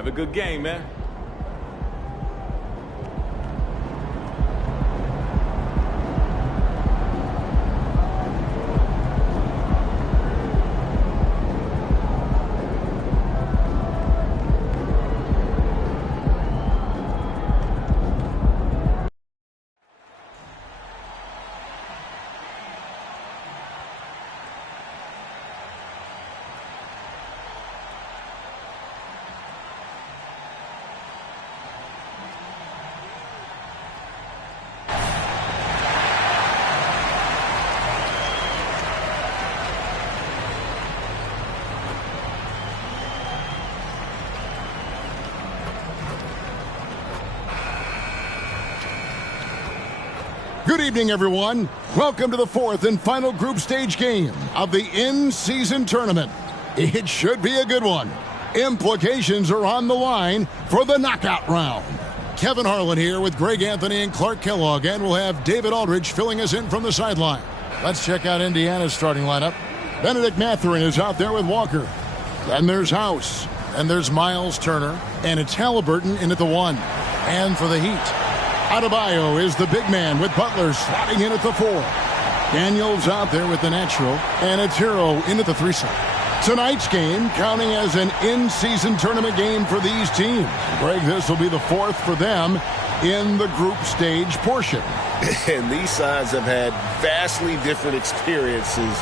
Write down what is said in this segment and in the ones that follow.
Have a good game, man. Good evening, everyone. Welcome to the fourth and final group stage game of the in-season tournament. It should be a good one. Implications are on the line for the knockout round. Kevin Harlan here with Greg Anthony and Clark Kellogg, and we'll have David Aldridge filling us in from the sideline. Let's check out Indiana's starting lineup. Benedict Mathurin is out there with Walker. Then there's House. And there's Miles Turner. And it's Halliburton in at the 1. And for the Heat, Adebayo is the big man with Butler slotting in at the 4. Daniels out there with the natural, and it's Hero in at the 3 slot. Tonight's game counting as an in-season tournament game for these teams. Greg, this will be the fourth for them in the group stage portion. And these sides have had vastly different experiences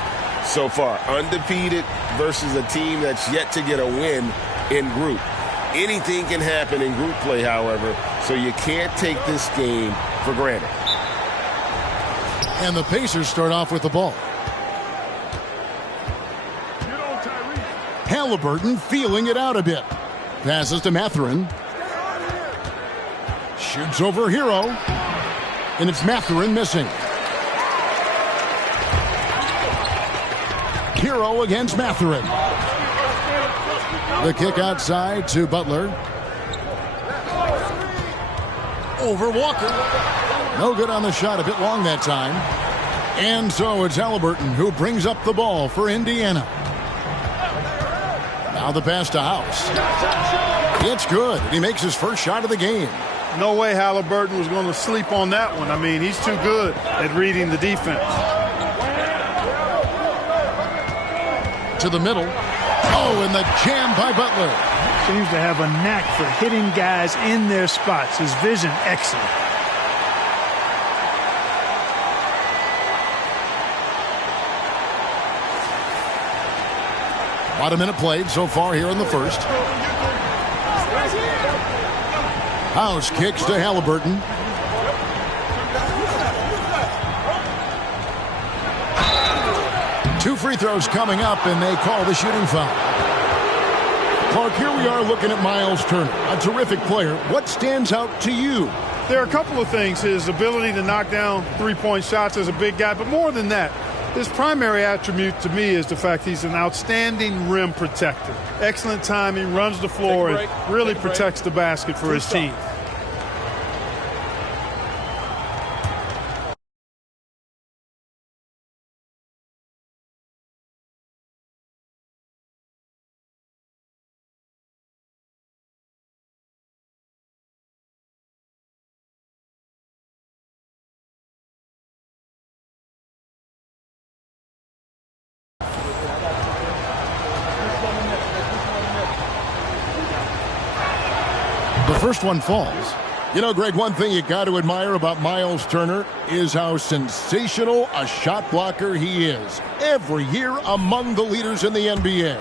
so far. Undefeated versus a team that's yet to get a win in group. Anything can happen in group play, however, so you can't take this game for granted. And the Pacers start off with the ball. Halliburton feeling it out a bit. Passes to Mathurin. Shoots over Hero. And it's Mathurin missing. Hero against Mathurin. The kick outside to Butler. Over Walker. No good on the shot, a bit long that time. And so it's Halliburton who brings up the ball for Indiana. Now the pass to House. It's good. He makes his first shot of the game. No way Halliburton was going to sleep on that one. I mean, he's too good at reading the defense. To the middle. Oh, and the jam by Butler. Seems to have a knack for hitting guys in their spots. His vision, excellent. About a minute played so far here in the first. House kicks to Halliburton. Two free throws coming up, and they call the shooting foul. Clark, here we are looking at Miles Turner, a terrific player. What stands out to you? There are a couple of things. His ability to knock down three-point shots as a big guy, but more than that, his primary attribute to me is the fact he's an outstanding rim protector. Excellent timing, runs the floor, and really protects the basket for his team. The first one falls. You know, Greg, one thing you got to admire about Miles Turner is how sensational a shot blocker he is. Every year among the leaders in the NBA.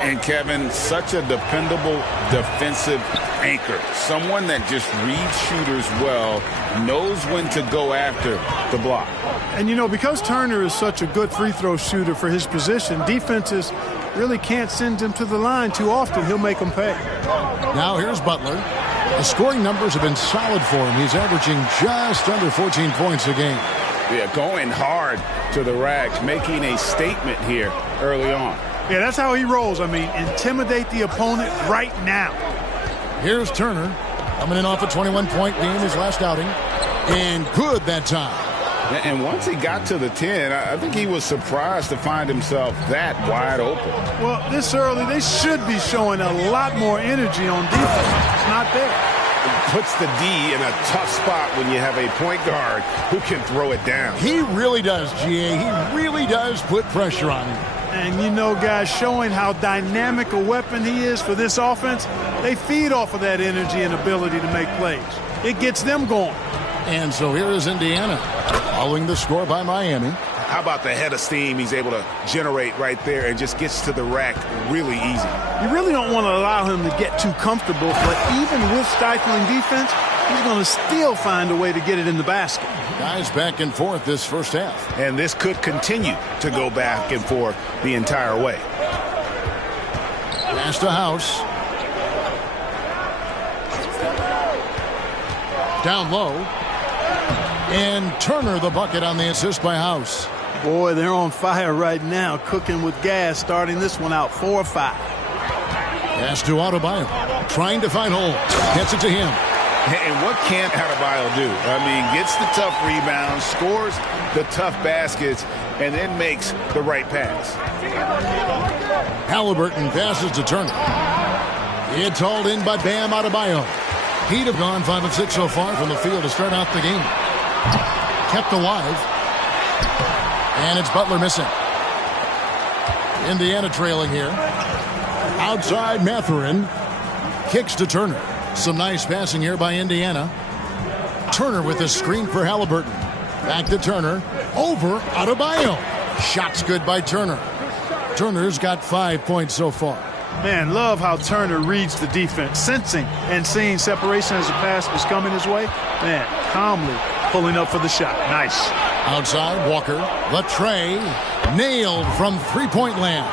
And Kevin, such a dependable defensive anchor. Someone that just reads shooters well, knows when to go after the block. And, you know, because Turner is such a good free throw shooter for his position, defenses really can't send him to the line too often. He'll make them pay. Now here's Butler. The scoring numbers have been solid for him. He's averaging just under 14 points a game. Yeah, going hard to the rack, making a statement here early on. Yeah, that's how he rolls. I mean, intimidate the opponent right now. Here's Turner coming in off a 21-point game, his last outing. And good that time. And once he got to the 10, I think he was surprised to find himself that wide open. Well, this early, they should be showing a lot more energy on defense. It's not there. It puts the D in a tough spot when you have a point guard who can throw it down. He really does, GA. He really does put pressure on him. And, you know, guys, showing how dynamic a weapon he is for this offense, they feed off of that energy and ability to make plays. It gets them going. And so here is Indiana, following the score by Miami. How about the head of steam he's able to generate right there and just gets to the rack really easy. You really don't want to allow him to get too comfortable, but even with stifling defense, he's going to still find a way to get it in the basket. Guys back and forth this first half. And this could continue to go back and forth the entire way. Pass to House. Down low. And Turner the bucket on the assist by House. Boy, they're on fire right now, cooking with gas, starting this one out 4 or 5. Pass to Adebayo, trying to find holes. Gets it to him. And what can't Adebayo do? I mean, gets the tough rebounds, scores the tough baskets, and then makes the right pass. Halliburton passes to Turner. It's hauled in by Bam Adebayo. He'd have gone 5 of 6 so far from the field to start out the game. Kept alive. And it's Butler missing. Indiana trailing here. Outside Mathurin. Kicks to Turner. Some nice passing here by Indiana. Turner with a screen for Halliburton. Back to Turner. Over Adebayo. Shot's good by Turner. Turner's got 5 points so far. Man, love how Turner reads the defense, sensing and seeing separation as the pass was coming his way. Man, calmly pulling up for the shot. Nice. Outside, Walker. Latre nailed from three-point land.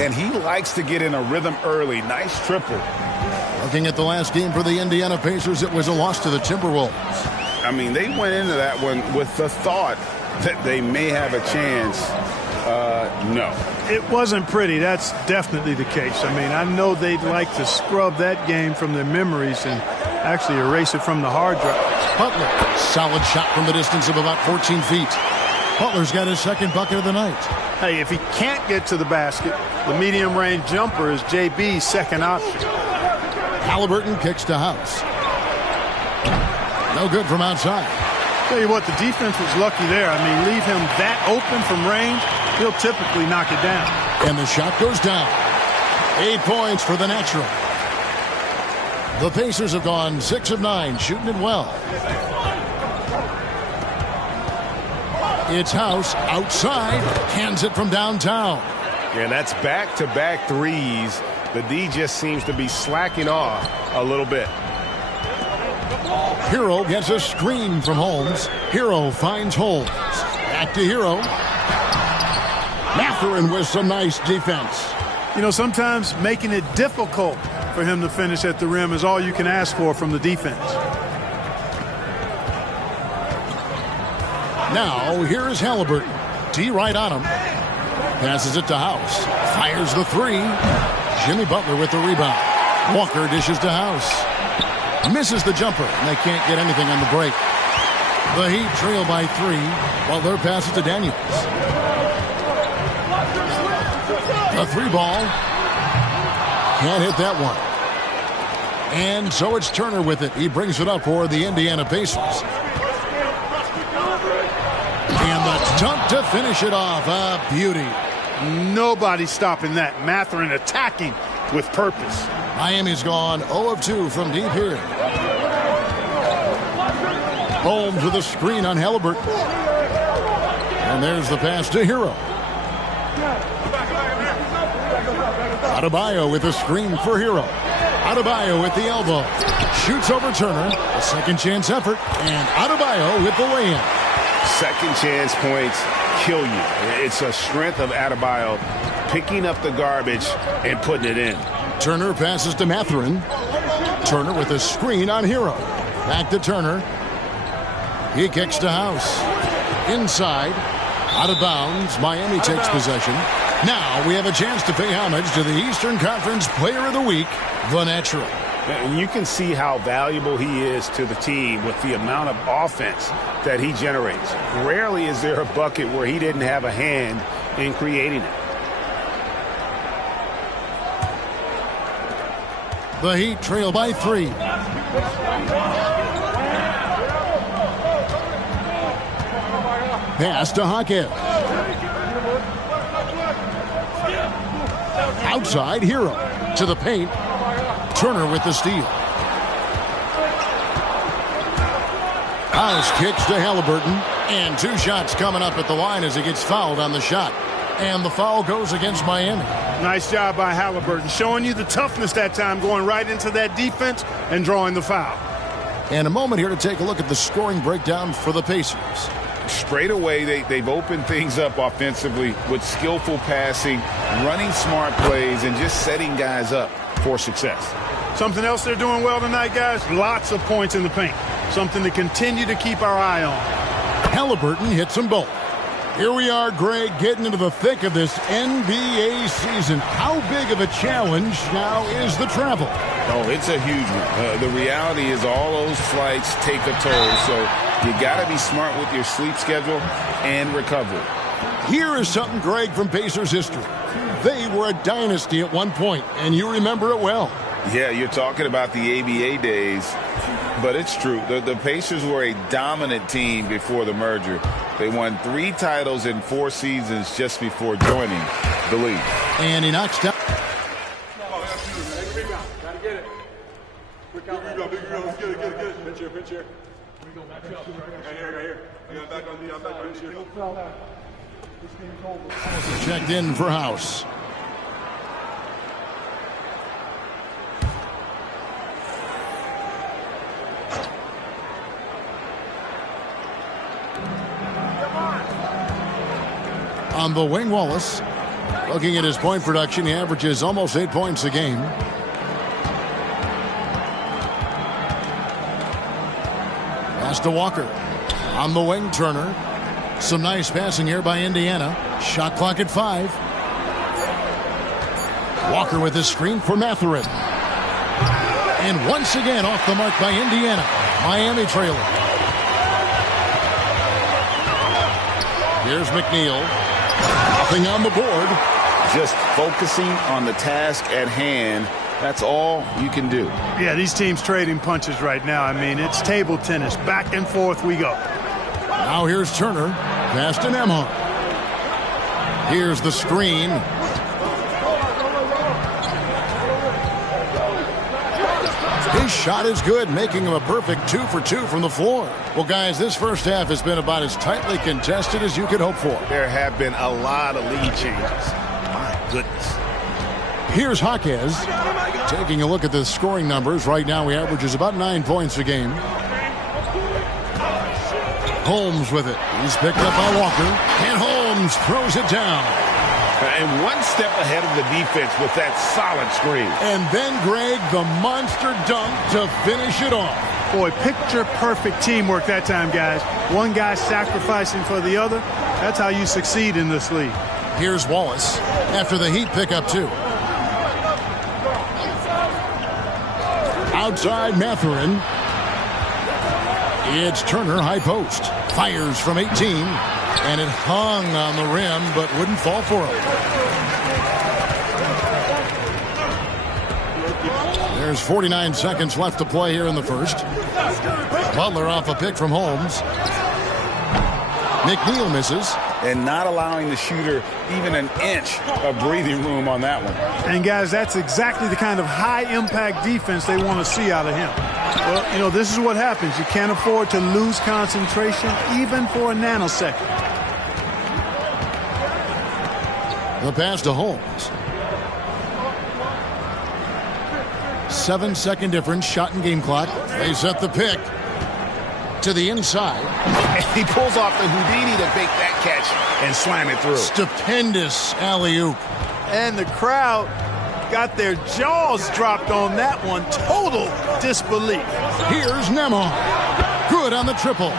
And he likes to get in a rhythm early. Nice triple. Looking at the last game for the Indiana Pacers, it was a loss to the Timberwolves. I mean, they went into that one with the thought that they may have a chance. No. It wasn't pretty. That's definitely the case. I mean, I know they'd like to scrub that game from their memories and actually erase it from the hard drive. Butler, solid shot from the distance of about 14 feet. Butler's got his second bucket of the night. Hey, if he can't get to the basket, the medium-range jumper is JB's second option. Halliburton kicks to House. No good from outside. Tell you what, the defense was lucky there. I mean, leave him that open from range, he'll typically knock it down. And the shot goes down. 8 points for the natural. The Pacers have gone 6 of 9, shooting it well. It's House outside, hands it from downtown. And that's back-to-back threes. The D just seems to be slacking off a little bit. Hero gets a screen from Holmes. Hero finds Holmes. Back to Hero. Mathurin with some nice defense. You know, sometimes making it difficult for him to finish at the rim is all you can ask for from the defense. Now, here is Halliburton. D right on him. Passes it to House. Fires the three. Jimmy Butler with the rebound. Walker dishes to House. Misses the jumper, and they can't get anything on the break. The Heat trail by 3. Butler passes to Daniels. A 3-ball. Can't hit that one. And so it's Turner with it. He brings it up for the Indiana Pacers. And the dunk to finish it off. A beauty. Nobody's stopping that. Mathurin attacking with purpose. Miami's gone 0 of 2 from deep here. Holmes with a screen on Halliburton. And there's the pass to Hero. Adebayo with a screen for Hero. Adebayo with the elbow. Shoots over Turner. A second chance effort. And Adebayo with the lay-in. Second chance points kill you. It's a strength of Adebayo picking up the garbage and putting it in. Turner passes to Mathurin. Turner with a screen on Hero. Back to Turner. He kicks to House. Inside. Out of bounds. Miami takes possession. Now we have a chance to pay homage to the Eastern Conference Player of the Week, the Natural. And you can see how valuable he is to the team with the amount of offense that he generates. Rarely is there a bucket where he didn't have a hand in creating it. The Heat trail by 3. Pass to Hawkins. Outside, Hero to the paint. Turner with the steal. House kicks to Halliburton. And 2 shots coming up at the line as he gets fouled on the shot. And the foul goes against Miami. Nice job by Halliburton, showing you the toughness that time, going right into that defense and drawing the foul. And a moment here to take a look at the scoring breakdown for the Pacers. Straight away, they've opened things up offensively with skillful passing, running smart plays, and just setting guys up for success. Something else they're doing well tonight, guys, lots of points in the paint. Something to continue to keep our eye on. Halliburton hits them both. Here we are, Greg, getting into the thick of this NBA season. How big of a challenge now is the travel? Oh, it's a huge one. The reality is all those flights take a toll, so you got to be smart with your sleep schedule and recovery. Here is something, Greg, from Pacers history. They were a dynasty at one point, and you remember it well. Yeah, you're talking about the ABA days, but it's true. The Pacers were a dominant team before the merger. They won 3 titles in 4 seasons just before joining the league. And he knocks down. Checked in for House. On the wing, Wallace. Looking at his point production, he averages almost 8 points a game. Pass to Walker. On the wing, Turner. Some nice passing here by Indiana. Shot clock at 5. Walker with his screen for Mathurin. And once again off the mark by Indiana. Miami trailing. Here's McNeil. Nothing on the board. Just focusing on the task at hand. That's all you can do. Yeah, these teams trading punches right now. I mean, it's table tennis. Back and forth we go. Now here's Turner. Pass to Nembhard. Here's the screen. His shot is good, making him a perfect 2 for 2 from the floor. Well, guys, this first half has been about as tightly contested as you could hope for. There have been a lot of lead changes. My goodness. Here's Hawkins. Taking a look at the scoring numbers. Right now, he averages about 9 points a game. Holmes with it. He's picked up by Walker. And Holmes throws it down. And one step ahead of the defense with that solid screen. And then, Greg, the monster dunk to finish it off. Boy, picture-perfect teamwork that time, guys. One guy sacrificing for the other. That's how you succeed in this league. Here's Wallace after the Heat pick up 2. Outside Mathurin. It's Turner, high post. Fires from 18. And it hung on the rim, but wouldn't fall for him. There's 49 seconds left to play here in the first. Butler off a pick from Holmes. McNeil misses. And not allowing the shooter even an inch of breathing room on that one. And, guys, that's exactly the kind of high-impact defense they want to see out of him. Well, you know, this is what happens. You can't afford to lose concentration even for a nanosecond. The pass to Holmes. 7-second difference, shot and game clock. They set the pick to the inside. He pulls off the Houdini to make that catch and slam it through. Stupendous alley-oop. And the crowd got their jaws dropped on that one. Total disbelief. Here's Nembhard. Good on the triple.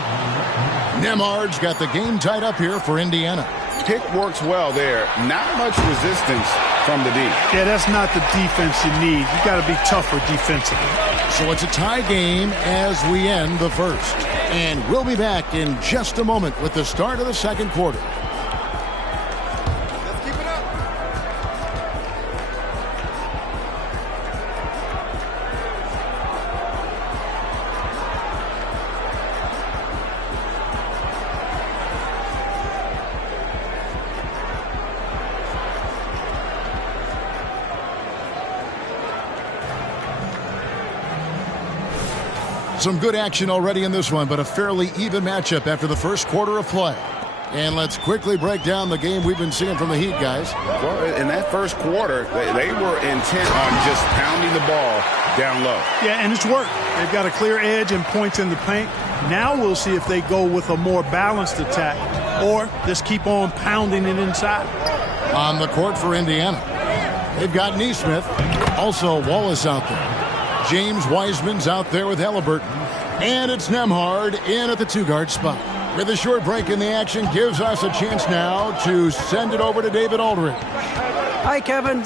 Nembhard's got the game tied up here for Indiana. Pick works well there. Not much resistance from the D. Yeah, that's not the defense you need. You got to be tougher defensively. So it's a tie game as we end the first. And we'll be back in just a moment with the start of the second quarter. Let's keep it up. Some good action already in this one, but a fairly even matchup after the first quarter of play. And let's quickly break down the game we've been seeing from the Heat, guys. Well, in that first quarter, they were intent on just pounding the ball down low. Yeah, and it's worked. They've got a clear edge and points in the paint. Now we'll see if they go with a more balanced attack or just keep on pounding it inside. On the court for Indiana, they've got Nesmith, also Wallace out there. James Wiseman's out there with Halliburton. And it's Nembhard in at the two-guard spot. With a short break in the action, gives us a chance now to send it over to David Aldridge. Hi, Kevin.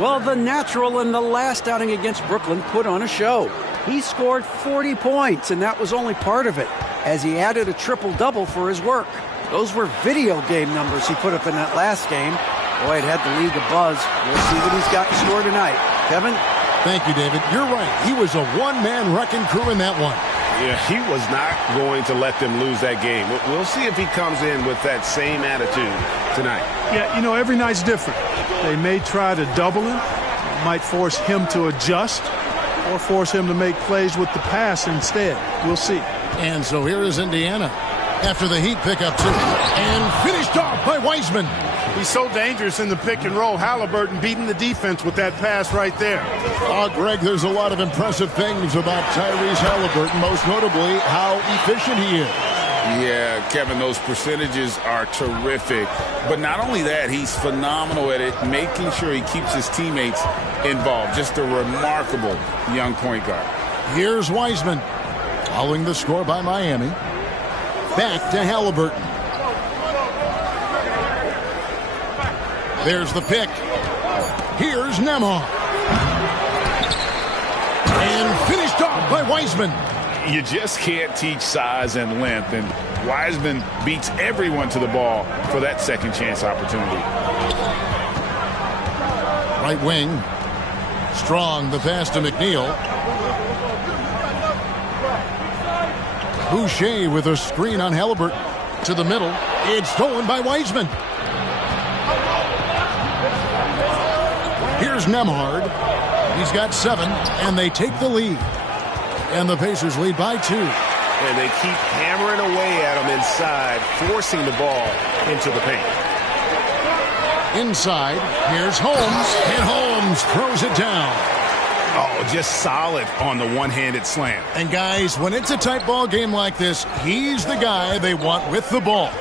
Well, the natural in the last outing against Brooklyn put on a show. He scored 40 points, and that was only part of it, as he added a triple-double for his work. Those were video game numbers he put up in that last game. Boy, it had the league abuzz. We'll see what he's got in store tonight. Kevin? Thank you, David. You're right. He was a one-man wrecking crew in that one. Yeah, he was not going to let them lose that game. We'll see if he comes in with that same attitude tonight. Yeah, you know, every night's different. They may try to double him, might force him to adjust, or force him to make plays with the pass instead. We'll see. And so here is Indiana after the Heat pick up two. And finished off by Wiseman. He's so dangerous in the pick and roll. Halliburton beating the defense with that pass right there. Greg, there's a lot of impressive things about Tyrese Halliburton, most notably how efficient he is. Yeah, Kevin, those percentages are terrific. But not only that, he's phenomenal at it, making sure he keeps his teammates involved. Just a remarkable young point guard. Here's Wiseman, following the score by Miami. Back to Halliburton. There's the pick. Here's Nembhard. And finished off by Wiseman. You just can't teach size and length, and Wiseman beats everyone to the ball for that second chance opportunity. Right wing. Strong, the pass to McNeil. Boucher with a screen on Halliburton. To the middle. It's stolen by Wiseman. Here's Nembhard. He's got 7, and they take the lead. And the Pacers lead by 2. And they keep hammering away at him inside, forcing the ball into the paint. Inside, here's Holmes, and Holmes throws it down. Oh, just solid on the one-handed slam. And guys, when it's a tight ball game like this, he's the guy they want with the ball.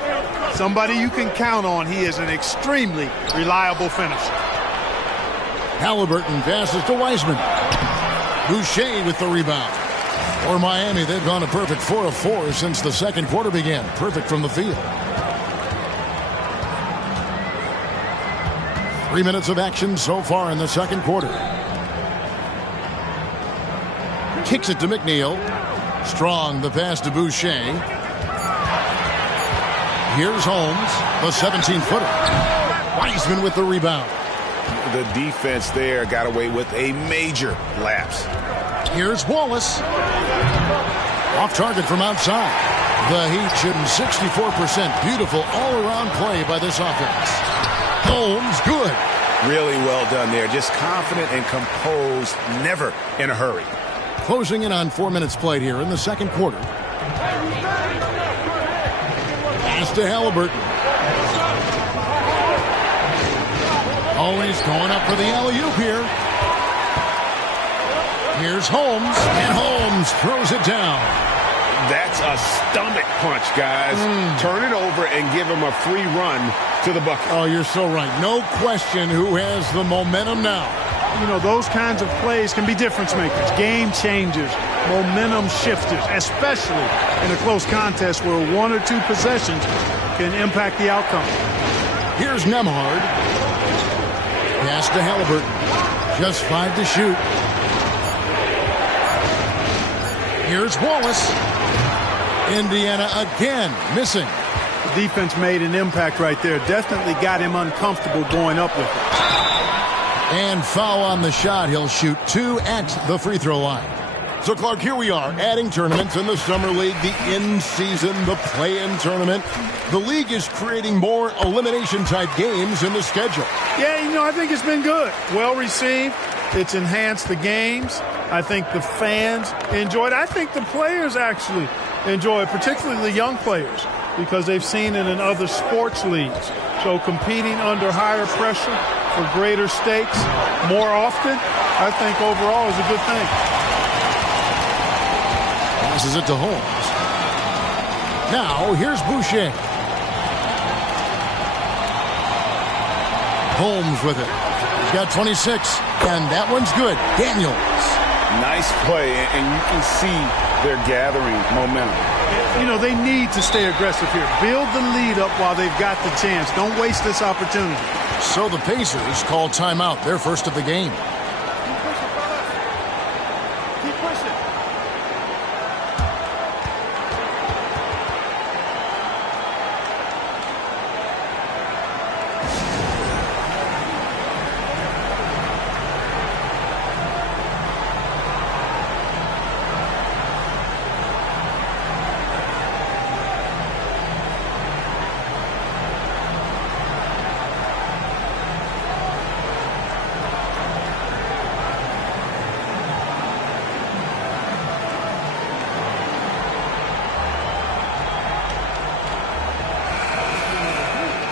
Somebody you can count on. He is an extremely reliable finisher. Halliburton passes to Wiseman. Boucher with the rebound. For Miami, they've gone a perfect 4 of 4 since the second quarter began. Perfect from the field. 3 minutes of action so far in the second quarter. Kicks it to McNeil. Strong, the pass to Boucher. Here's Holmes, the 17-footer. Wiseman with the rebound. The defense there got away with a major lapse. Here's Wallace. Off target from outside. The Heat shooting 64%. Beautiful all-around play by this offense. Holmes, good. Really well done there. Just confident and composed, never in a hurry. Closing in on 4 minutes played here in the second quarter. Pass to Halliburton. Always going up for the alley-oop here. Here's Holmes, and Holmes throws it down. That's a stomach punch, guys. Turn it over and give him a free run to the bucket. Oh, you're so right. No question who has the momentum now. You know, those kinds of plays can be difference makers, game changers, momentum shifters, especially in a close contest where 1 or 2 possessions can impact the outcome. Here's Nembhard. Pass to Halliburton. Just 5 to shoot. Here's Wallace. Indiana again missing. The defense made an impact right there. Definitely got him uncomfortable going up with it. And foul on the shot. He'll shoot 2 at the free throw line. So, Clark, here we are adding tournaments in the Summer League, the in-season, the play-in tournament. The league is creating more elimination-type games in the schedule. Yeah, I think it's been good. Well received. It's enhanced the games. I think the fans enjoy it. I think the players actually enjoy it, particularly the young players, because they've seen it in other sports leagues. So competing under higher pressure for greater stakes more often, I think overall is a good thing. Passes it to Holmes. Now, here's Boucher. Holmes with it. He's got 26, and that one's good. Daniels. Nice play, and you can see they're gathering momentum. They need to stay aggressive here. Build the lead up while they've got the chance. Don't waste this opportunity. So the Pacers call timeout, their first of the game. Keep pushing.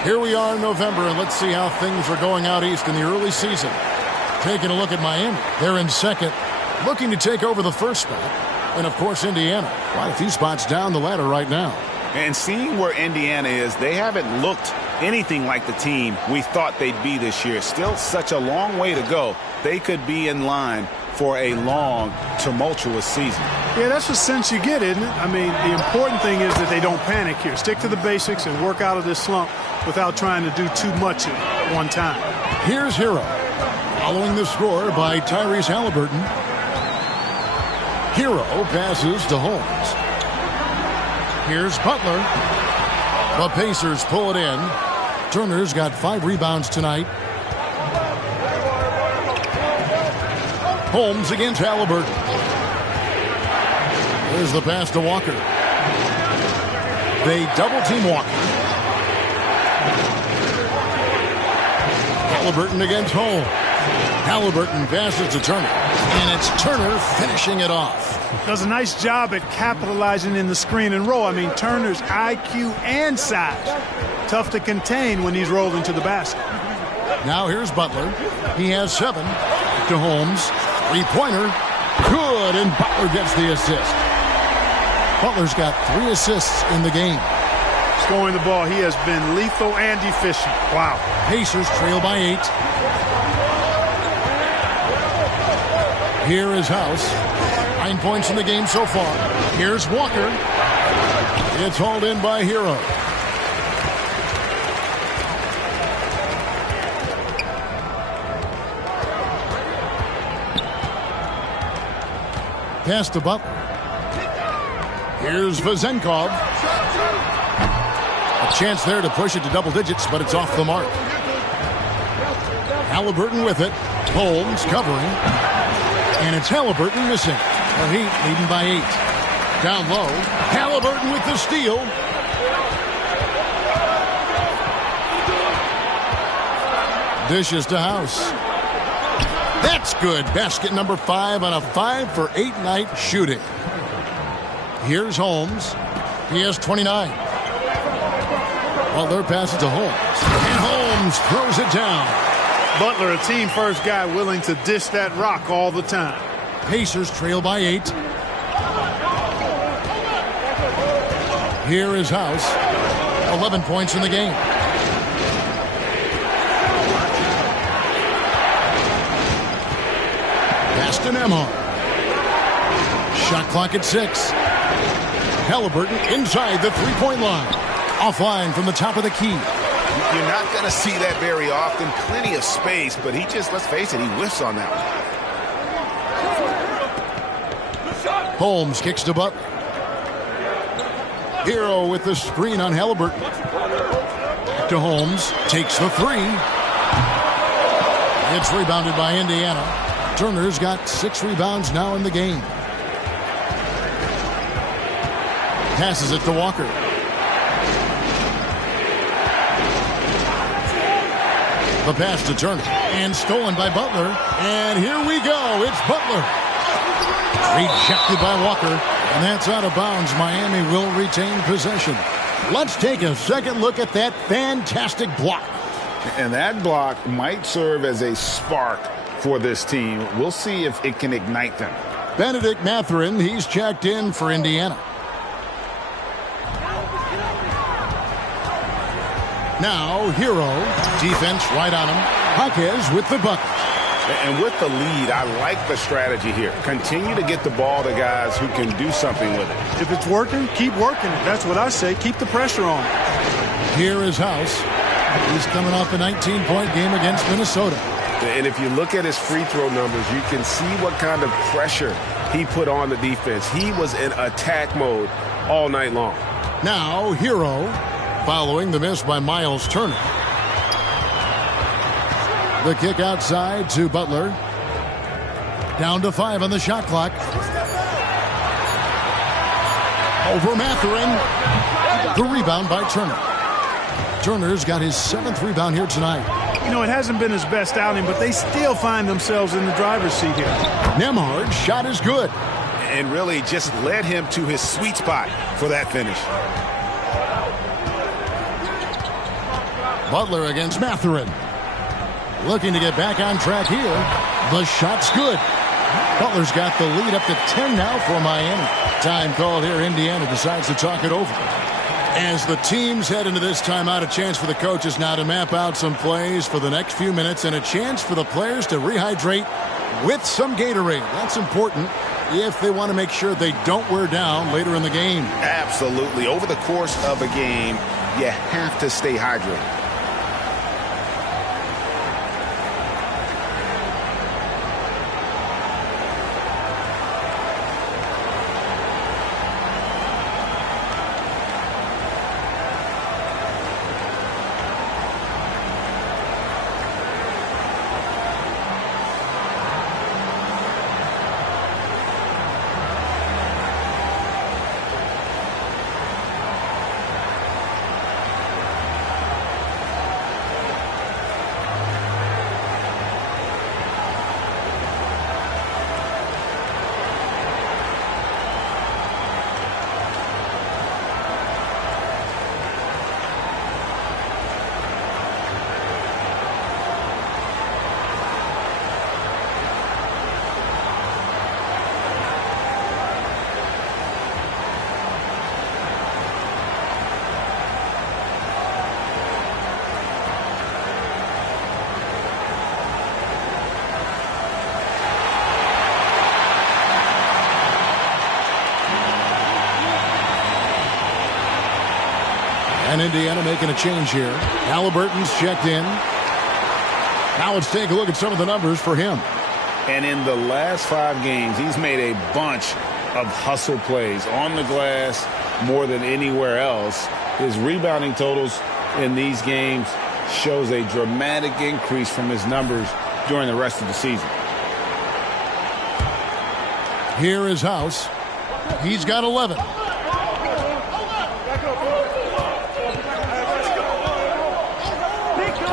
Here we are in November, and let's see how things are going out east in the early season. Taking a look at Miami. They're in second, looking to take over the first spot. And, of course, Indiana. Quite a few spots down the ladder right now. And seeing where Indiana is, they haven't looked anything like the team we thought they'd be this year. Still such a long way to go. They could be in line for a long, tumultuous season. Yeah, that's the sense you get, isn't it? I mean, the important thing is that they don't panic here. Stick to the basics and work out of this slump without trying to do too much at one time. Here's Hero. Following the score by Tyrese Halliburton. Hero passes to Holmes. Here's Butler. The Pacers pull it in. Turner's got 5 rebounds tonight. Holmes against Halliburton. There's the pass to Walker. They double-team Walker. Halliburton against Holmes. Halliburton passes to Turner. And it's Turner finishing it off. Does a nice job at capitalizing in the screen and roll. I mean, Turner's IQ and size. Tough to contain when he's rolled into the basket. Now here's Butler. He has 7. To Holmes. 3-pointer. Good, and Butler gets the assist. Butler's got 3 assists in the game. Scoring the ball, he has been lethal and efficient. Wow. Pacers trail by 8. Here is House. 9 points in the game so far. Here's Walker. It's hauled in by Hero. Pass to Butler. Here's Vezenkov. A chance there to push it to double digits, but it's off the mark. Halliburton with it. Holmes covering. And it's Halliburton missing. The Heat leading by 8. Down low. Halliburton with the steal. Dishes to House. That's good. Basket number 5 on a 5-for-8 night shooting. Here's Holmes. He has 29. Butler passes to Holmes. And Holmes throws it down. Butler, a team-first guy willing to dish that rock all the time. Pacers trail by 8. Here is House. 11 points in the game. Pass to Nembhard. Shot clock at 6. Halliburton inside the 3-point line. Offline from the top of the key. You're not going to see that very often. Plenty of space, but he just, let's face it, he whiffs on that one. Holmes kicks to Butler. Hero with the screen on Halliburton. To Holmes, takes the three. It's rebounded by Indiana. Turner's got 6 rebounds now in the game. Passes it to Walker. The pass to Turner. And stolen by Butler. And here we go. It's Butler. Rejected by Walker. And that's out of bounds. Miami will retain possession. Let's take a second look at that fantastic block. And that block might serve as a spark for this team. We'll see if it can ignite them. Benedict Mathurin, he's checked in for Indiana. Now, Hero. Defense right on him. Jaquez with the bucket. And with the lead, I like the strategy here. Continue to get the ball to guys who can do something with it. If it's working, keep working it. That's what I say. Keep the pressure on. Here is House. He's coming off a 19-point game against Minnesota. And if you look at his free throw numbers, you can see what kind of pressure he put on the defense. He was in attack mode all night long. Now, Hero, following the miss by Miles Turner. The kick outside to Butler. Down to 5 on the shot clock. Over Mathurin. The rebound by Turner. Turner's got his 7th rebound here tonight. You know, it hasn't been his best outing, but they still find themselves in the driver's seat here. Nembhard's shot is good. And really just led him to his sweet spot for that finish. Butler against Mathurin. Looking to get back on track here. The shot's good. Butler's got the lead up to 10 now for Miami. Time called here. Indiana decides to talk it over. As the teams head into this timeout, a chance for the coaches now to map out some plays for the next few minutes and a chance for the players to rehydrate with some Gatorade. That's important if they want to make sure they don't wear down later in the game. Absolutely. Over the course of a game, you have to stay hydrated. And Indiana making a change here. Halliburton's checked in. Now let's take a look at some of the numbers for him. And in the last 5 games, he's made a bunch of hustle plays on the glass more than anywhere else. His rebounding totals in these games shows a dramatic increase from his numbers during the rest of the season. Here is House. He's got 11.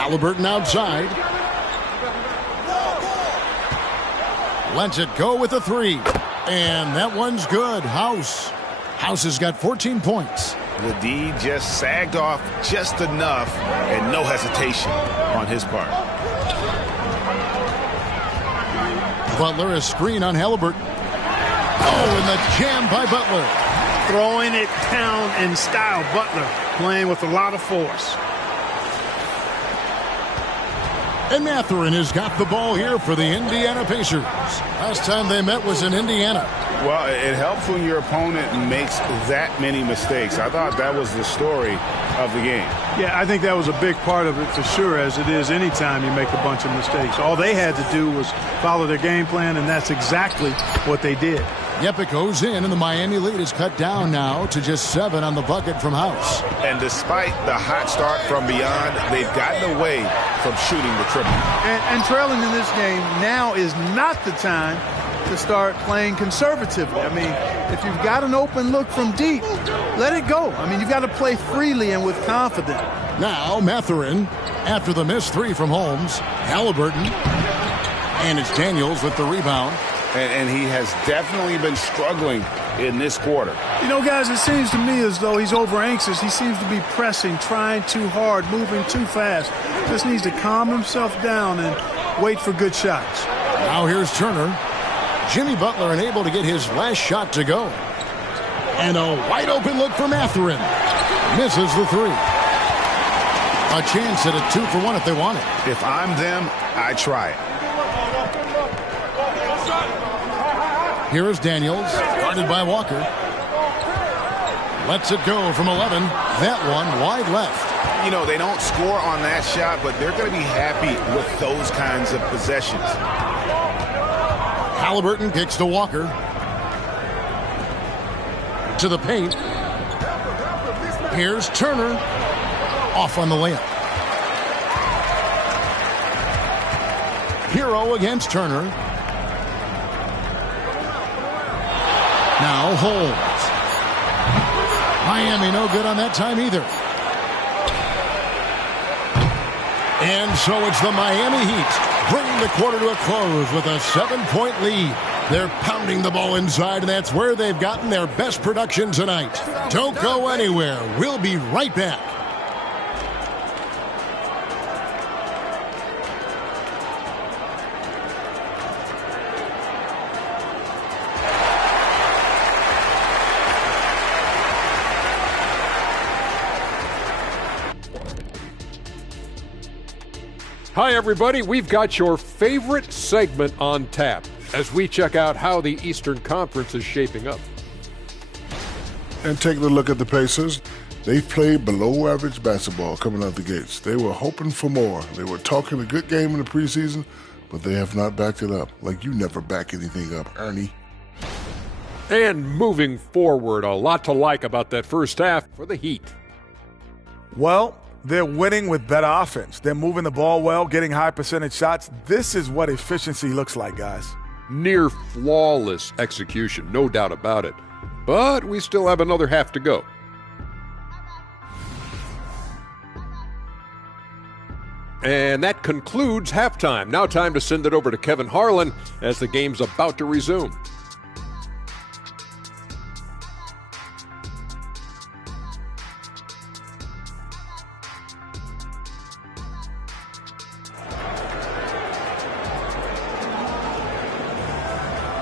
Halliburton outside. Lets it go with a 3. And that one's good. House has got 14 points. The D just sagged off just enough and no hesitation on his part. Butler, a screen on Halliburton. Oh, and the jam by Butler. Throwing it down in style. Butler playing with a lot of force. And Mathurin has got the ball here for the Indiana Pacers. Last time they met was in Indiana. Well, it helps when your opponent makes that many mistakes. I thought that was the story of the game. Yeah, I think that was a big part of it for sure, as it is anytime you make a bunch of mistakes. All they had to do was follow their game plan, and that's exactly what they did. Yep, it goes in, and the Miami lead is cut down now to just 7 on the bucket from House. And despite the hot start from beyond, they've gotten away from shooting the triple. And trailing in this game now is not the time to start playing conservatively. I mean, if you've got an open look from deep, let it go. I mean, you've got to play freely and with confidence. Now, Mathurin, after the missed 3 from Holmes, Halliburton, and it's Daniels with the rebound. And he has definitely been struggling in this quarter. You know, guys, it seems to me as though he's over-anxious. He seems to be pressing, trying too hard, moving too fast. Just needs to calm himself down and wait for good shots. Now here's Turner. Jimmy Butler unable to get his last shot to go. And a wide open look for Mathurin. Misses the 3. A chance at a 2 for 1 if they want it. If I'm them, I try it. Here is Daniels, guarded by Walker. Lets it go from 11. That one wide left. You know, they don't score on that shot, but they're going to be happy with those kinds of possessions. Halliburton kicks to Walker. To the paint. Here's Turner. Off on the layup. Hero against Turner. Now Holmes. Miami no good on that time either. And so it's the Miami Heat bringing the quarter to a close with a 7-point lead. They're pounding the ball inside, and that's where they've gotten their best production tonight. Don't go anywhere. We'll be right back. Hi, everybody. We've got your favorite segment on tap as we check out how the Eastern Conference is shaping up. And taking a look at the Pacers, they've played below average basketball coming out the gates. They were hoping for more. They were talking a good game in the preseason, but they have not backed it up. Like you never back anything up, Ernie. And moving forward, a lot to like about that first half for the Heat. Well, they're winning with better offense. They're moving the ball well, getting high percentage shots. This is what efficiency looks like, guys. Near flawless execution, no doubt about it. But we still have another half to go. And that concludes halftime. Now time to send it over to Kevin Harlan as the game's about to resume.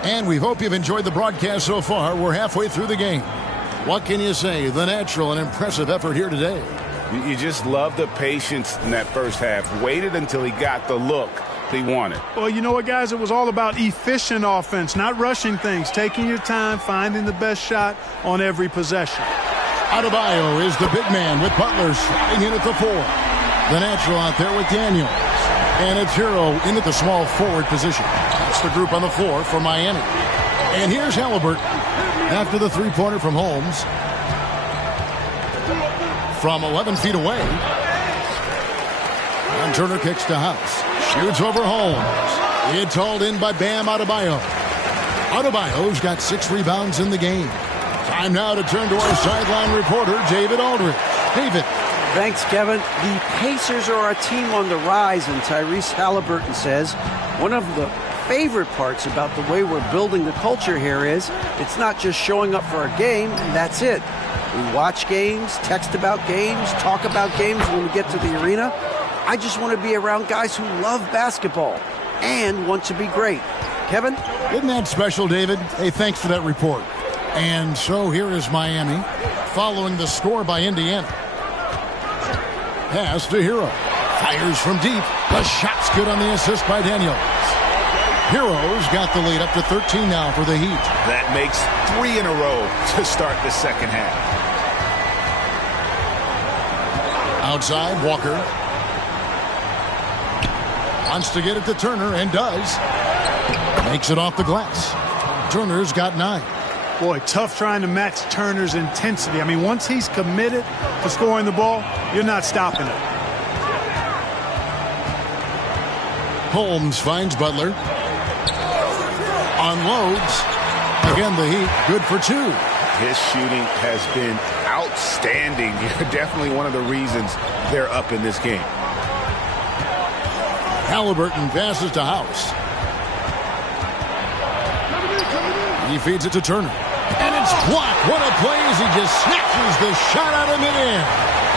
And we hope you've enjoyed the broadcast so far. We're halfway through the game. What can you say? The natural and impressive effort here today. You just love the patience in that first half. Waited until he got the look he wanted. Well, you know what, guys? It was all about efficient offense, not rushing things, taking your time, finding the best shot on every possession. Adebayo is the big man with Butler sliding in at the 4. The natural out there with Daniels. And it's Hero in at the small forward position. That's the group on the floor for Miami. And here's Halliburton after the three-pointer from Holmes. From 11 feet away. And Turner kicks to House. Shoots over Holmes. It's hauled in by Bam Adebayo. Adebayo's got 6 rebounds in the game. Time now to turn to our sideline reporter, David Aldridge. David. Thanks, Kevin. The Pacers are a team on the rise, and Tyrese Halliburton says one of the favorite parts about the way we're building the culture here is it's not just showing up for a game, and that's it. We watch games, text about games, talk about games when we get to the arena. I just want to be around guys who love basketball and want to be great. Kevin? Isn't that special, David? Hey, thanks for that report. And so here is Miami following the score by Indiana. Pass to Hero. Fires from deep. The shot's good on the assist by Daniels. Heroes got the lead up to 13 now for the Heat. That makes 3 in a row to start the second half. Outside, Walker. Wants to get it to Turner, and does. Makes it off the glass. Turner's got 9. Boy, tough trying to match Turner's intensity. I mean, once he's committed to scoring the ball, you're not stopping it. Holmes finds Butler. Unloads. Again, the Heat good for 2. His shooting has been outstanding. Definitely one of the reasons they're up in this game. Halliburton passes to House. He feeds it to Turner. And it's blocked. What a play as he just snatches the shot out of midair.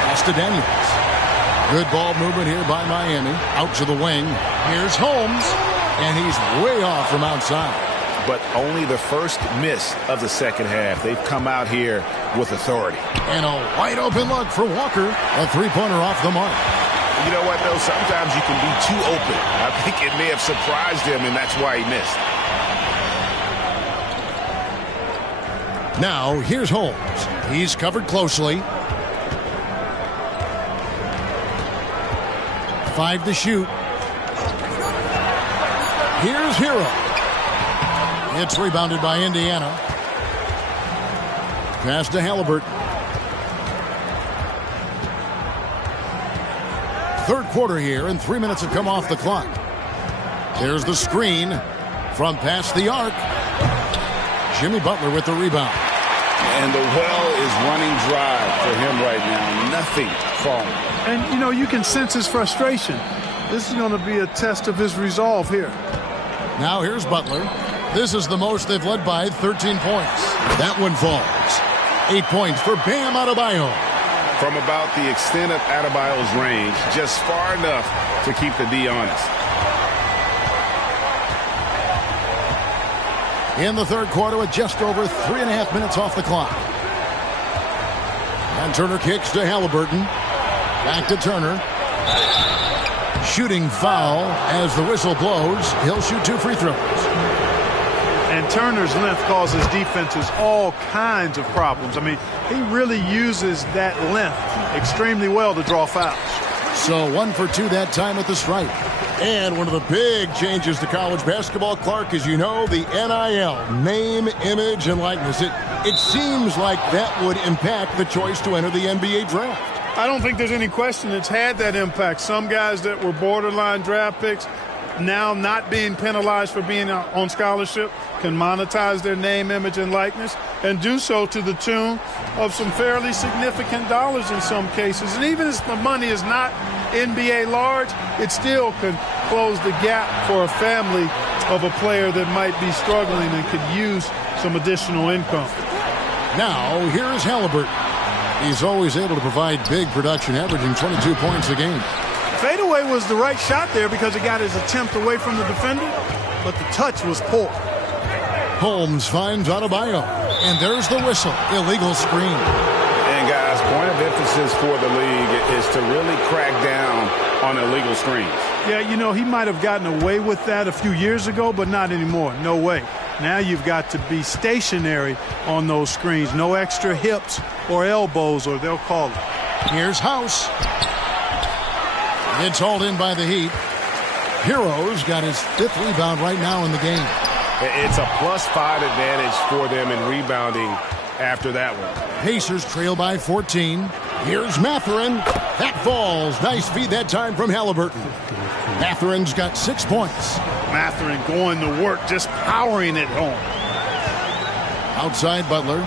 Pass to Daniels. Good ball movement here by Miami. Out to the wing. Here's Holmes. And he's way off from outside. But only the first miss of the second half. They've come out here with authority. And a wide open look for Walker. A three-pointer off the mark. You know what, though? Sometimes you can be too open. I think it may have surprised him, and that's why he missed. Now, here's Holmes. He's covered closely. 5 to shoot. Here's Hero. It's rebounded by Indiana. Pass to Halliburton. Third quarter here, and 3 minutes have come off the clock. There's the screen from past the arc. Jimmy Butler with the rebound. And the well is running dry for him right now. Nothing falling. And, you know, you can sense his frustration. This is going to be a test of his resolve here. Now here's Butler. This is the most they've led by, 13 points. That one falls. 8 points for Bam Adebayo. From about the extent of Adebayo's range, just far enough to keep the D honest. In the third quarter with just over 3.5 minutes off the clock. And Turner kicks to Halliburton. Back to Turner. Shooting foul as the whistle blows. He'll shoot 2 free throws. And Turner's length causes defenses all kinds of problems. I mean, he really uses that length extremely well to draw fouls. So 1 for 2 that time at the stripe. And one of the big changes to college basketball, Clark, is, you know, the NIL, name, image, and likeness. It seems like that would impact the choice to enter the NBA draft. I don't think there's any question it's had that impact. Some guys that were borderline draft picks now not being penalized for being on scholarship can monetize their name, image, and likeness, and do so to the tune of some fairly significant dollars in some cases. And even if the money is not NBA large, it still can close the gap for a family of a player that might be struggling and could use some additional income. Now, here's Halliburton. He's always able to provide big production, averaging 22 points a game. Fadeaway was the right shot there because it got his attempt away from the defender, but the touch was poor. Holmes finds Adebayo, and there's the whistle. Illegal screen. And guys, point of emphasis for the league is to really crack down on illegal screens. Yeah, you know, he might have gotten away with that a few years ago, but not anymore. No way. Now you've got to be stationary on those screens. No extra hips or elbows, or they'll call it. Here's House. It's hauled in by the Heat. Heroes got his 5th rebound right now in the game. It's a +5 advantage for them in rebounding after that one. Pacers trail by 14. Here's Mathurin. That falls. Nice feed that time from Halliburton. Mathurin's got 6 points. Mathurin going to work, just powering it home. Outside Butler.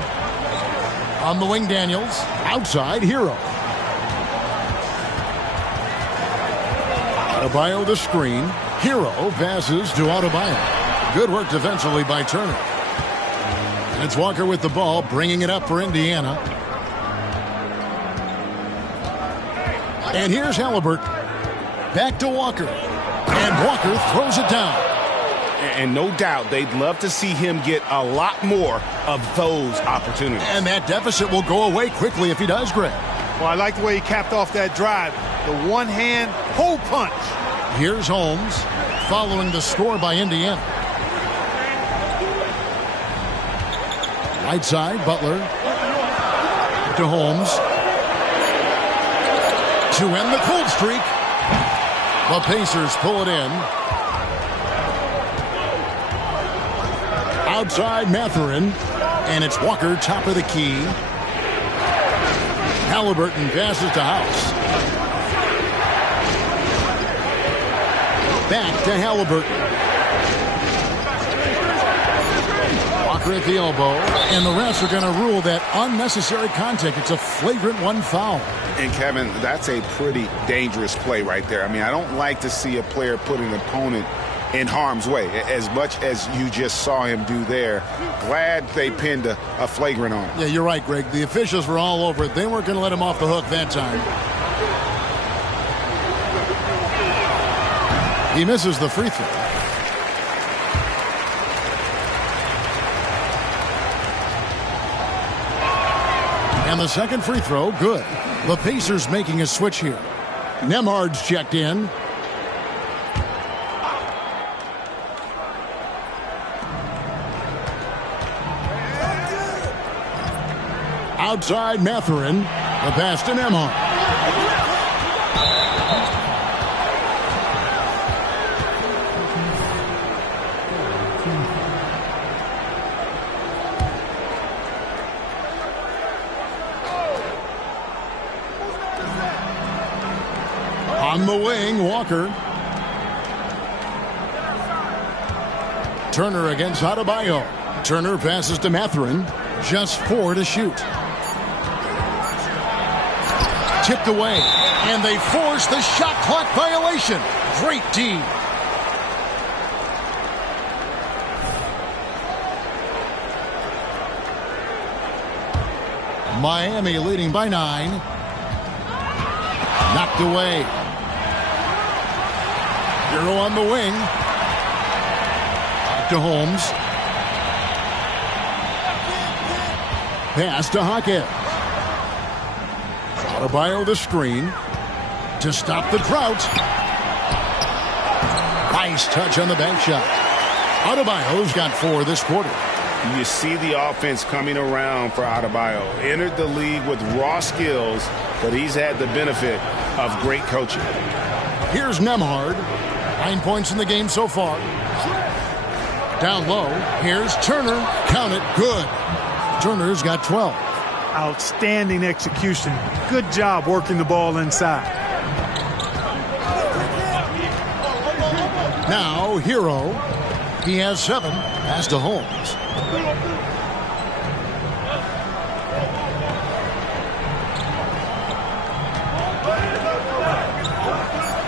On the wing, Daniels. Outside, Hero. Adebayo the screen. Hero passes to Adebayo. Good work defensively by Turner. And it's Walker with the ball, bringing it up for Indiana. And here's Halliburton. Back to Walker. And Walker throws it down. And no doubt they'd love to see him get a lot more of those opportunities. And that deficit will go away quickly if he does, Greg. Well, I like the way he capped off that drive. the one-hand hole punch. Here's Holmes following the score by Indiana. Right side, Butler to Holmes to end the cold streak. The Pacers pull it in. Outside Mathurin, and it's Walker top of the key. Halliburton passes to House. Back to Halliburton. Walker at the elbow, and the refs are going to rule that unnecessary contact. It's a flagrant one foul. And Kevin, that's a pretty dangerous play right there. I mean, I don't like to see a player put an opponent in harm's way, as much as you just saw him do there. Glad they pinned a flagrant on him. Yeah, you're right, Greg. The officials were all over it. They weren't going to let him off the hook that time. He misses the free throw. And the second free throw, good. The Pacers making a switch here. Nembhard's checked in. Outside Mathurin. The pass to Nembhard. On the wing, Walker. Turner against Adebayo. Turner passes to Mathurin. Just 4 to shoot. Tipped away, and they force the shot clock violation. Great D. Miami leading by 9. Knocked away. Hero on the wing. Back to Holmes. Pass to Hackett. Adebayo the screen to stop the drought. Nice touch on the bank shot. Adebayo's got 4 this quarter. You see the offense coming around for Adebayo. Entered the league with raw skills, but he's had the benefit of great coaching. Here's Nembhard. 9 points in the game so far. Down low. Here's Turner. Count it. Good. Turner's got 12. Outstanding execution. Good job working the ball inside. Now, Hero. He has 7. Pass to Holmes.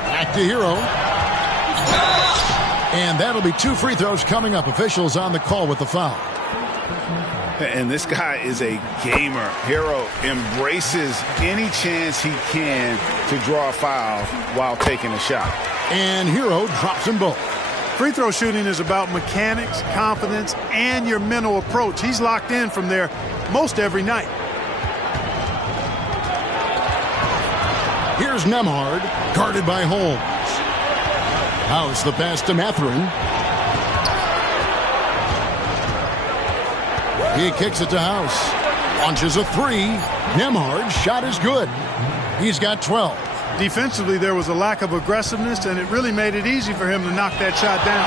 Back to Hero. And that'll be 2 free throws coming up. Officials on the call with the foul. And this guy is a gamer. Hero embraces any chance he can to draw a foul while taking a shot. And Hero drops them both. Free throw shooting is about mechanics, confidence, and your mental approach. He's locked in from there most every night. Here's Nembhard, guarded by Holmes. House the pass to Mathurin. He kicks it to House. Launches a 3. Nembhard's shot is good. He's got 12. Defensively, there was a lack of aggressiveness, and it really made it easy for him to knock that shot down.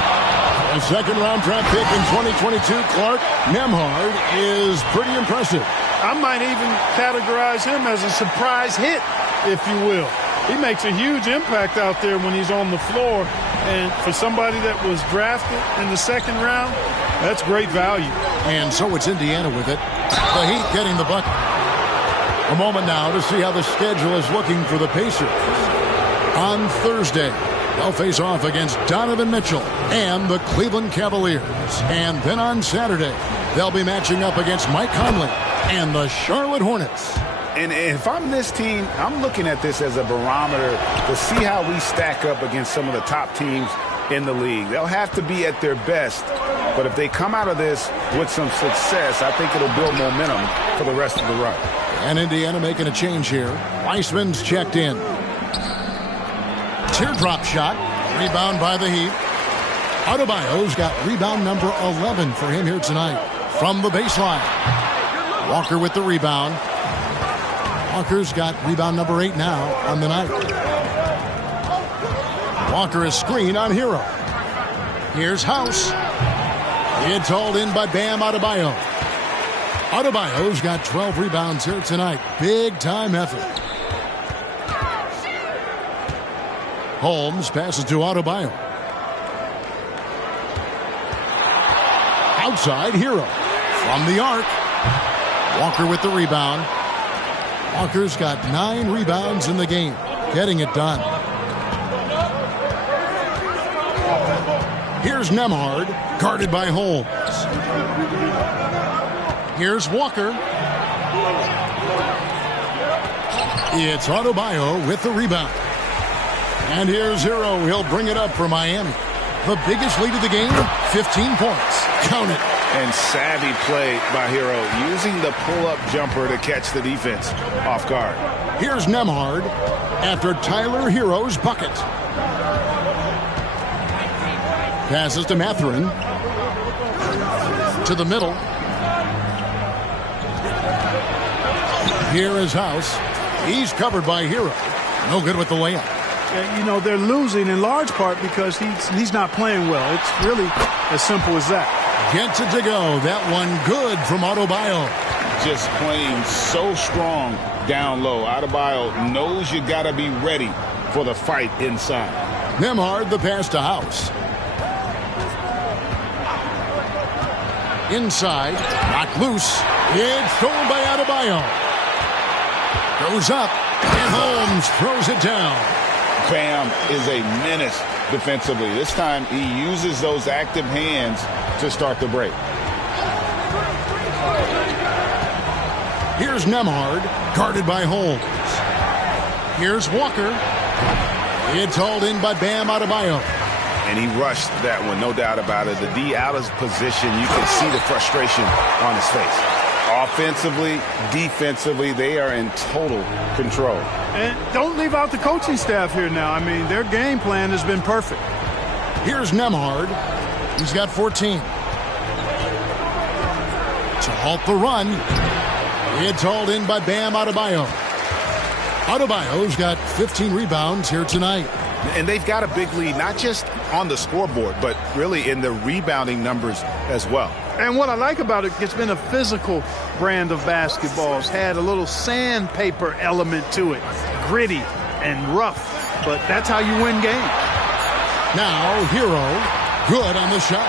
A second-round draft pick in 2022, Clark. Nembhard is pretty impressive. I might even categorize him as a surprise hit, if you will. He makes a huge impact out there when he's on the floor. And for somebody that was drafted in the second round, that's great value. And so it's Indiana with it. The Heat getting the bucket. A moment now to see how the schedule is looking for the Pacers. On Thursday, they'll face off against Donovan Mitchell and the Cleveland Cavaliers. And then on Saturday, they'll be matching up against Mike Conley and the Charlotte Hornets. And if I'm this team, I'm looking at this as a barometer to see how we stack up against some of the top teams in the league. They'll have to be at their best. But if they come out of this with some success, I think it'll build momentum for the rest of the run. And Indiana making a change here. Weissman's checked in. Teardrop shot. Rebound by the Heat. Adebayo's got rebound number 11 for him here tonight. From the baseline. Walker with the rebound. Walker's got rebound number 8 now on the night. Walker is screen on Hero. Here's House. It's hauled in by Bam Adebayo. Adebayo's got 12 rebounds here tonight. Big time effort. Holmes passes to Adebayo. Outside, Hero. From the arc. Walker with the rebound. Walker's got 9 rebounds in the game. Getting it done. Here's Nembhard, guarded by Holmes. Here's Walker. It's Adebayo with the rebound. And here's Hero. He'll bring it up for Miami. The biggest lead of the game, 15 points. Count it. And savvy play by Hero, using the pull-up jumper to catch the defense off guard. Here's Nembhard after Tyler Hero's bucket. Passes to Mathurin. To the middle. Here is House. He's covered by Hero. No good with the layup. You know, they're losing in large part because he's not playing well. It's really as simple as that. Gets it to go. That one good from Adebayo. Just playing so strong down low. Adebayo knows you got to be ready for the fight inside. Nembhard the pass to House. Inside, knocked loose. It's stolen by Adebayo. Goes up, and Holmes throws it down. Bam is a menace defensively. This time he uses those active hands to start the break. Here's Nembhard, guarded by Holmes. Here's Walker. It's hauled in by Bam Adebayo. And he rushed that one, no doubt about it. The D out of position, you can see the frustration on his face. Offensively, defensively, they are in total control. And don't leave out the coaching staff here now. I mean, their game plan has been perfect. Here's Nembhard. He's got 14. To halt the run, it's hauled in by Bam Adebayo. Adebayo's got 15 rebounds here tonight. And they've got a big lead, not just on the scoreboard, but really in the rebounding numbers as well. And what I like about it, it's been a physical brand of basketball. It's had a little sandpaper element to it. Gritty and rough, but that's how you win games. Now, Hero, good on the shot.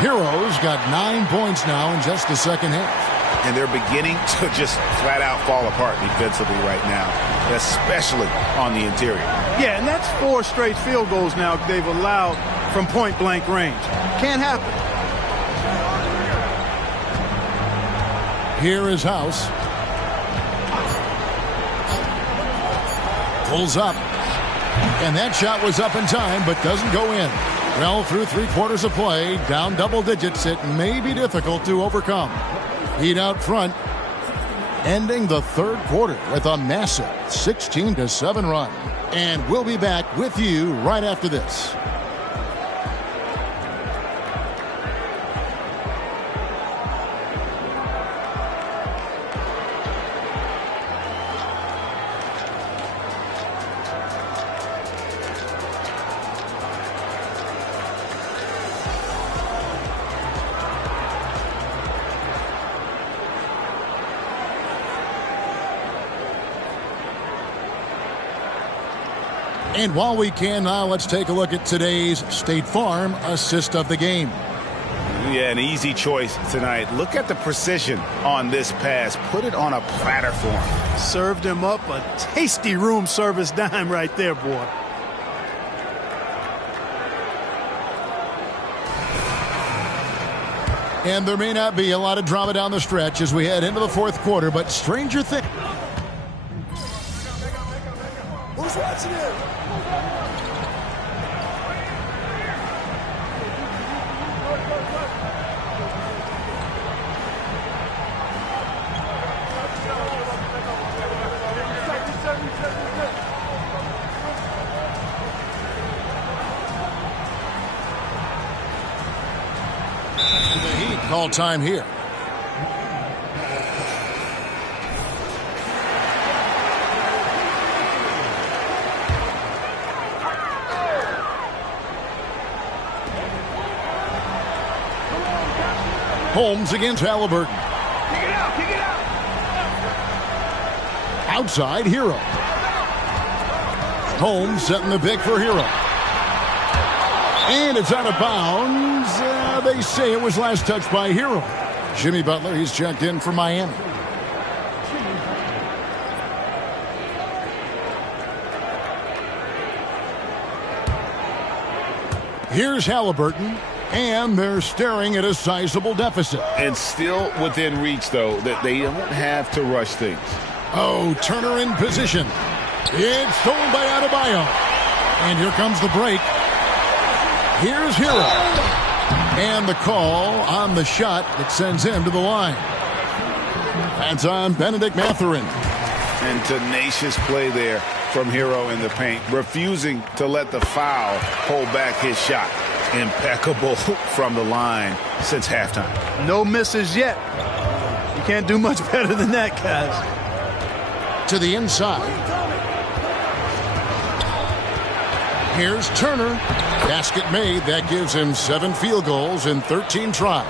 Hero's got 9 points now in just the second half. And they're beginning to just flat out fall apart defensively right now, especially on the interior. Yeah, and that's 4 straight field goals now they've allowed from point-blank range. Can't happen. Here is House. Pulls up. And that shot was up in time, but doesn't go in. Well, through 3 quarters of play, down double digits, it may be difficult to overcome. Heat out front, ending the third quarter with a massive 16-7 run. And we'll be back with you right after this. And while we can now, let's take a look at today's State Farm assist of the game. Yeah, an easy choice tonight. Look at the precision on this pass. Put it on a platter for him. Served him up a tasty room service dime right there, boy. And there may not be a lot of drama down the stretch as we head into the fourth quarter, but stranger things. Who's watching it? call time here. Holmes against Halliburton. Kick it out. Outside, Hero. Holmes setting the pick for Hero. And it's out of bounds. They say it was last touched by Hero. Jimmy Butler, he's checked in for Miami. Here's Halliburton. And they're staring at a sizable deficit. And still within reach, though, that they don't have to rush things. Oh, Turner in position. It's stolen by Adebayo. And here comes the break. Here's Hero. And the call on the shot that sends him to the line. That's on Benedict Mathurin. And tenacious play there from Hero in the paint, refusing to let the foul hold back his shot. Impeccable from the line since halftime. No misses yet. You can't do much better than that, guys. To the inside. Here's Turner. Basket made. That gives him 7 field goals in 13 tries.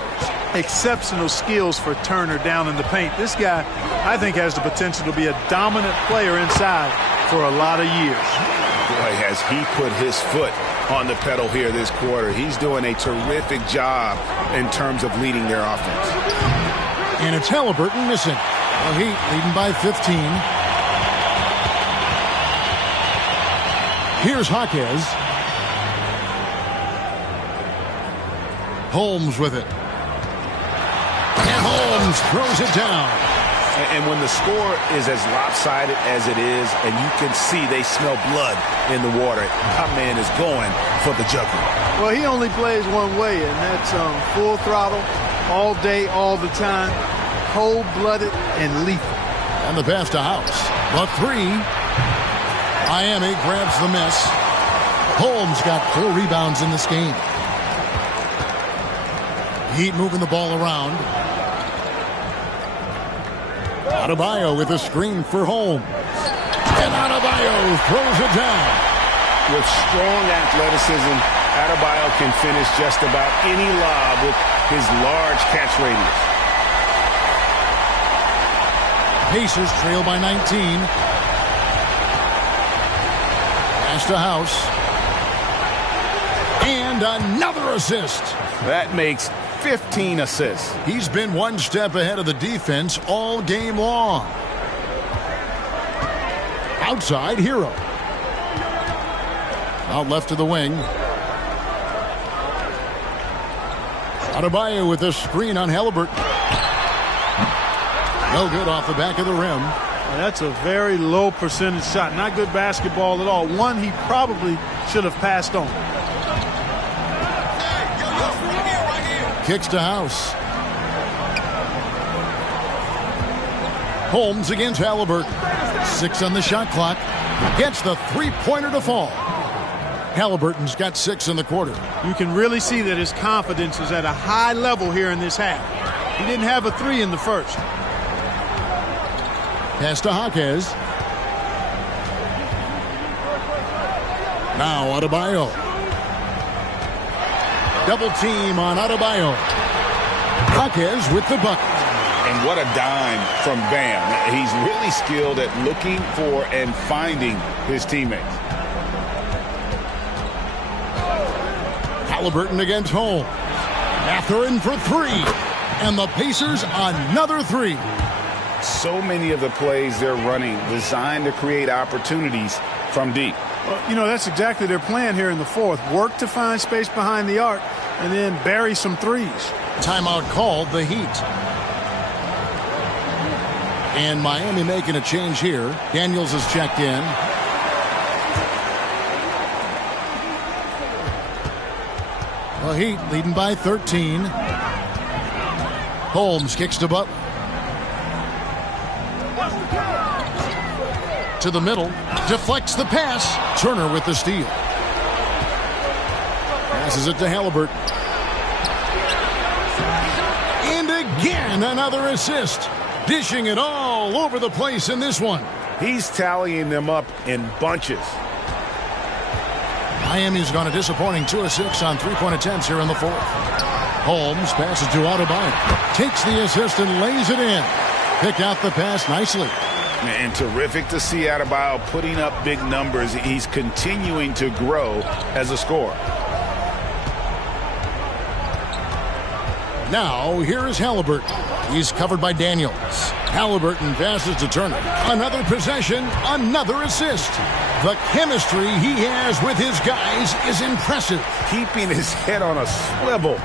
Exceptional skills for Turner down in the paint. This guy, I think, has the potential to be a dominant player inside for a lot of years. Boy, has he put his foot on the pedal here this quarter. He's doing a terrific job in terms of leading their offense. And it's Halliburton missing. The Heat leading by 15. Here's Jaquez. Holmes with it. And Holmes throws it down. And when the score is as lopsided as it is, and you can see they smell blood in the water, my man is going for the jugular. Well, he only plays one way, and that's full throttle, all day, all the time, cold-blooded and lethal. And the pass to House. The 3. Miami grabs the miss. Holmes got 4 rebounds in this game. Heat moving the ball around. Adebayo with a screen for Holmes. And Adebayo throws it down. With strong athleticism, Adebayo can finish just about any lob with his large catch radius. Pacers trail by 19. Pass to House. And another assist. That makes 15 assists. He's been one step ahead of the defense all game long. Outside, Hero. Out left to the wing. Adebayo with a screen on Halliburton. No good off the back of the rim. Well, that's a very low percentage shot. Not good basketball at all. One he probably should have passed on. Kicks to House. Holmes against Halliburton. 6 on the shot clock. Gets the three-pointer to fall. Halliburton's got 6 in the quarter. You can really see that his confidence is at a high level here in this half. He didn't have a 3 in the first. Pass to Jaquez. Now Adebayo. Double team on Adebayo. Jaquez with the bucket. And what a dime from Bam. He's really skilled at looking for and finding his teammates. Halliburton against Holmes. Mathurin for 3. And the Pacers another 3. So many of the plays they're running designed to create opportunities from deep. Well, you know, that's exactly their plan here in the fourth. Work to find space behind the arc and then bury some threes. Timeout called, the Heat. And Miami making a change here. Daniels has checked in. The Heat leading by 13. Holmes kicks to Butler. To the middle. Deflects the pass. Turner with the steal. Passes it to Halliburton. again, another assist. Dishing it all over the place in this one. He's tallying them up in bunches. Miami's gone a disappointing 2 of 6 on three-point attempts here in the fourth. Holmes passes to Adebayo. Takes the assist and lays it in. Pick out the pass nicely. And terrific to see Adebayo putting up big numbers. He's continuing to grow as a scorer. Now, here is Halliburton. He's covered by Daniels. Halliburton passes to Turner. Another possession, another assist. The chemistry he has with his guys is impressive. Keeping his head on a swivel,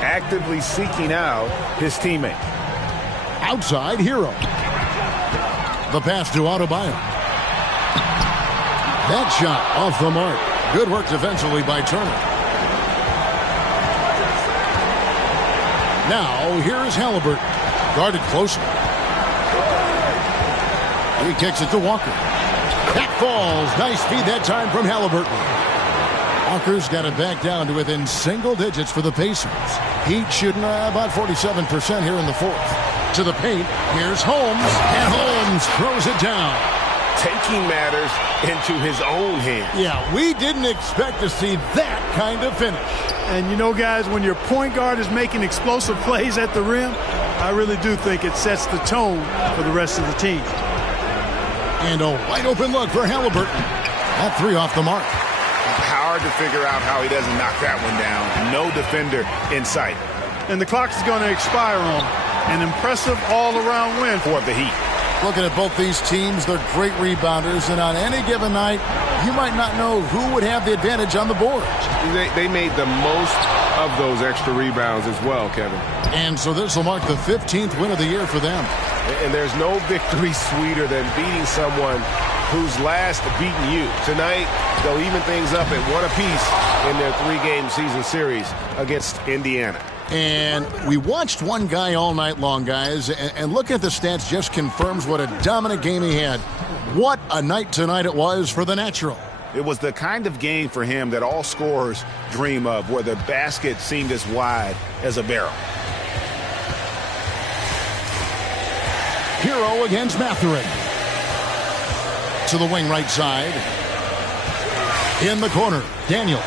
actively seeking out his teammate. Outside, Hero. The pass to Adebayo. That shot off the mark. Good work defensively by Turner. Now, here is Halliburton. Guarded closely. He kicks it to Walker. That falls. Nice feed that time from Halliburton. Walker's got it back down to within single digits for the Pacers. Heat shooting about 47% here in the fourth. To the paint. Here's Holmes. And Holmes throws it down. Taking matters into his own hands. Yeah, we didn't expect to see that kind of finish. And you know, guys, when your point guard is making explosive plays at the rim, I really do think it sets the tone for the rest of the team. And a wide open look for Halliburton. That three off the mark. Hard to figure out how he doesn't knock that one down. No defender in sight. And the clock is going to expire on him. An impressive all-around win for the Heat. Looking at both these teams, they're great rebounders, and on any given night, you might not know who would have the advantage on the board. They made the most of those extra rebounds as well, Kevin. And so this will mark the 15th win of the year for them. And there's no victory sweeter than beating someone who's last beaten you. Tonight, they'll even things up at one apiece in their 3-game season series against Indiana. And we watched one guy all night long, guys, and looking at the stats just confirms what a dominant game he had. What a night tonight it was for the natural. It was the kind of game for him that all scorers dream of, where the basket seemed as wide as a barrel. Hero against Mathurin. To the wing right side. In the corner, Daniels.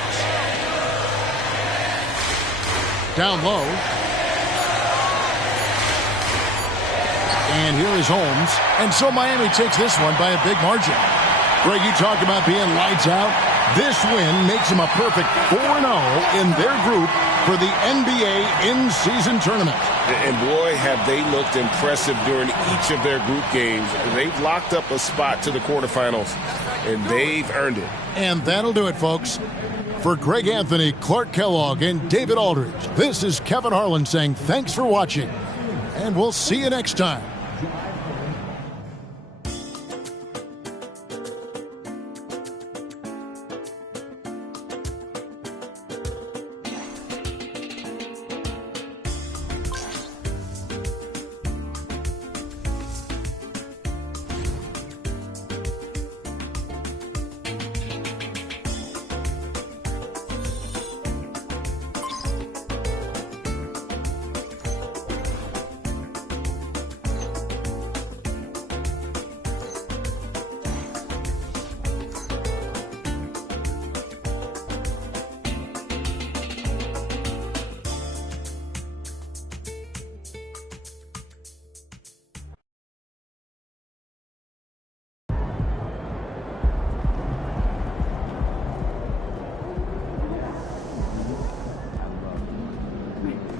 Down low. And here is Holmes. And so Miami takes this one by a big margin. Greg, you talk about being lights out. This win makes them a perfect 4-0 in their group for the NBA in-season tournament. And boy, have they looked impressive during each of their group games. They've locked up a spot to the quarterfinals, and they've earned it. And that'll do it, folks. For Greg Anthony, Clark Kellogg, and David Aldridge, this is Kevin Harlan saying thanks for watching, and we'll see you next time.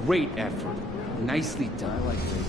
Great effort. Nicely done. I like this.